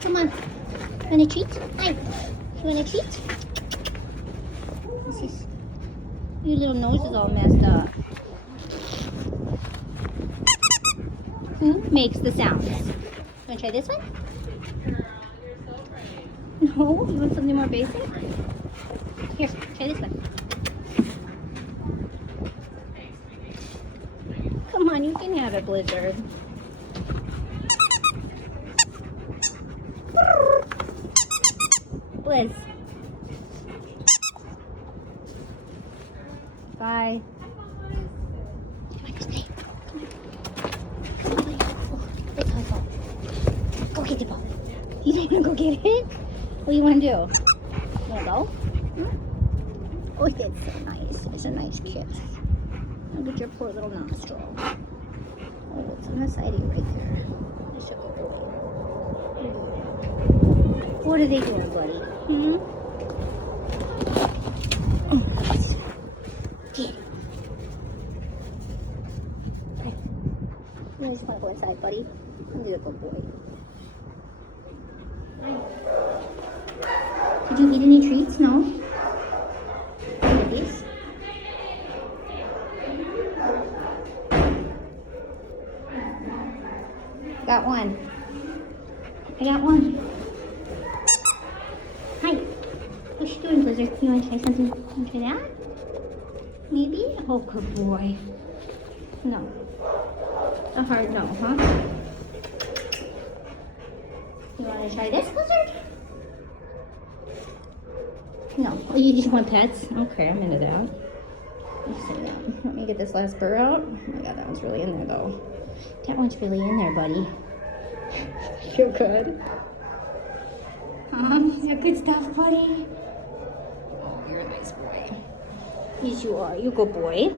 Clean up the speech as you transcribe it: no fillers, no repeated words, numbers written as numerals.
Come on. Want a treat? Hi. You want a treat? What's this? Your little nose is all messed up. Who makes the sounds? Want to try this one? No? You want something more basic? Here, try this one. Come on, you can have it, Blizzard. Blizz. Bye. Come on, just play. Come on, buddy. Oh, it's my fault. Go get the ball. You don't want to go get it? What do you want to do? You want to go? Hmm? Oh, that's so nice. It's a nice kiss. Look at your poor little nostril. Oh, it's on the side of you right there. You're such a good boy. What are they doing, buddy? Hmm? Oh, nice. Get it. Okay. You just want to go inside, buddy? You're a good boy. Did you eat any treats? No? Look these. Got one. I got one. Hi. What's she doing, Blizzard? You want to try something? You want to try that? Maybe? Oh, good boy. No. A hard no, huh? You want to try this, Blizzard? No. Oh, you just want pets? Okay, I'm into that. Let's see that. Let me get this last burr out. Oh my god, that one's really in there, though. That one's really in there, buddy. You're good. You're good stuff, buddy. Oh, you're a nice boy. Yes, you are. You're a good boy.